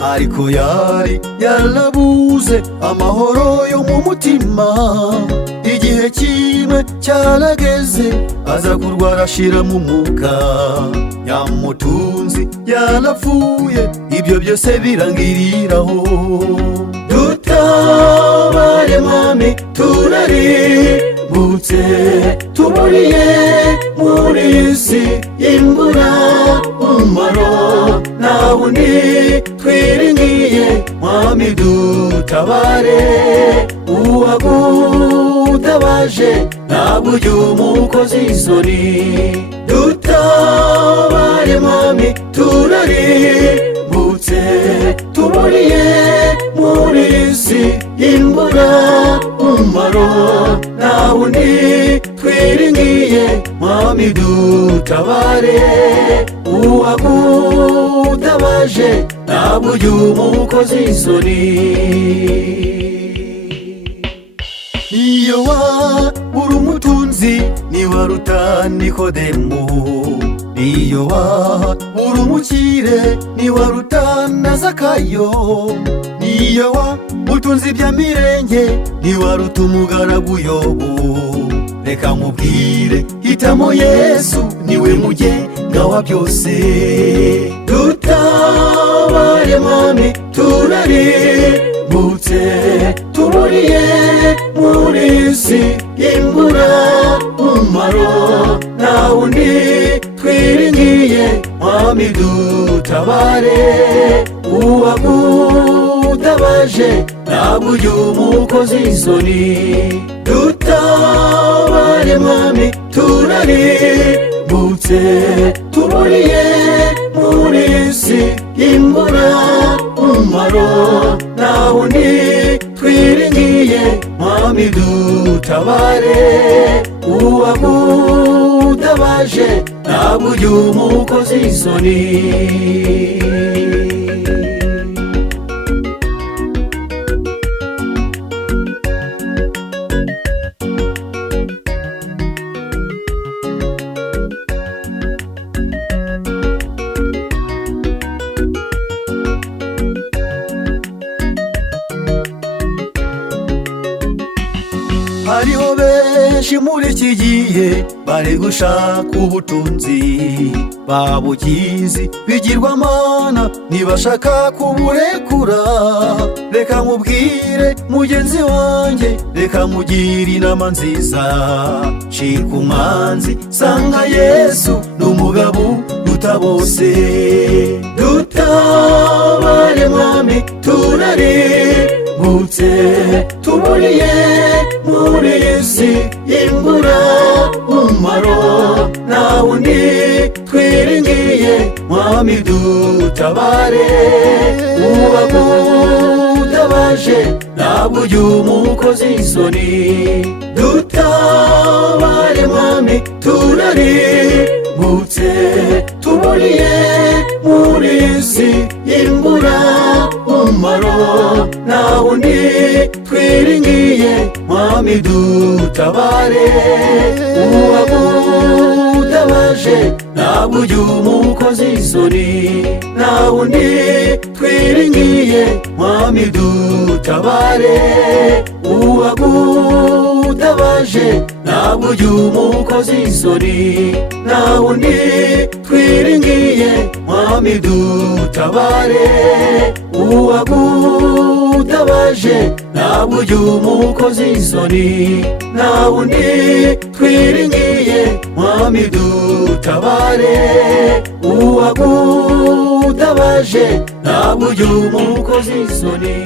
ariko yari yarabuze amahoro yo mu mutima. Igihe kimwe cyarageze aza kurwara ashira mu mwuka, nyamutunzi yarapfuye, ibyo byose birangiriraho. Dutabare mwami, turarimbutse, tuburiye muri isi imbura umumaro, nta wundi twiringiye. Mwami dutabare, uwagutabaje ntabwo ujya umukoza isoni. Dutabare mwami, turarimbutse, tuburiye muri isi imbura umumaro, nta wundi twiringiye. Mwami dutabare, uwagutabaje ntabwo ujya umukoza isoni. Niyo wabura umutunzi ntiwaruta Nikodemu, niyo wabura umukire ntiwaruta na Zakayo, niyo wabutunzi bya mirenge ntiwaruta umugaragu Yobu. Reka nkubwire, hitamo Yesu, niwe mugenga wa byose. Dutabare mwami, turarimbutse, tuburiye muri isi imbura umumaro, nta wundi twiringiye. Mwami dutabare, uwagutabaje ntabwo ujya umukoza isoni. Dutabare mwami, turarimbutse, tuburiye muri isi imbura umumaro, nta wundi twiringiye. Mwami dutabare, uwagutabaje ntabwo ujya umukoza isoni. Hariho benshi muri iki gihe bari gushaka ubutunzi, babugizi bigirwamana ntibashaka kuburekura. Reka nkubwire mugenzi wanjye, reka mugire inama nziza, shika umwanzi, sanga Yesu n'umugabo uruta bose. Dutabare mwami, turarimbutse, tuburiye muri isi imbura umumaro, nta wundi twiringiye. Mwami dutabare, uwagutabaje ntabwo ujya umukoza isoni. Dutabare mwami, turarimbutse, tuburiye muri isi imbura umumaro, nta wundi twiringiye. Mwami dutabare, uwagutabaje ntabwo ujya umukoza isoni, nta wundi twiringiye. Mwami dutabare, uwagutabaje ntabwo ujya umukoza isoni, nta wundi twiringiye. Mwami dutabare, uwagutabaje ntabwo ujya umukoza isoni, nta wundi twiringiye. Mwami dutabare, uwagutabaje ntabwo ujya umukoza isoni.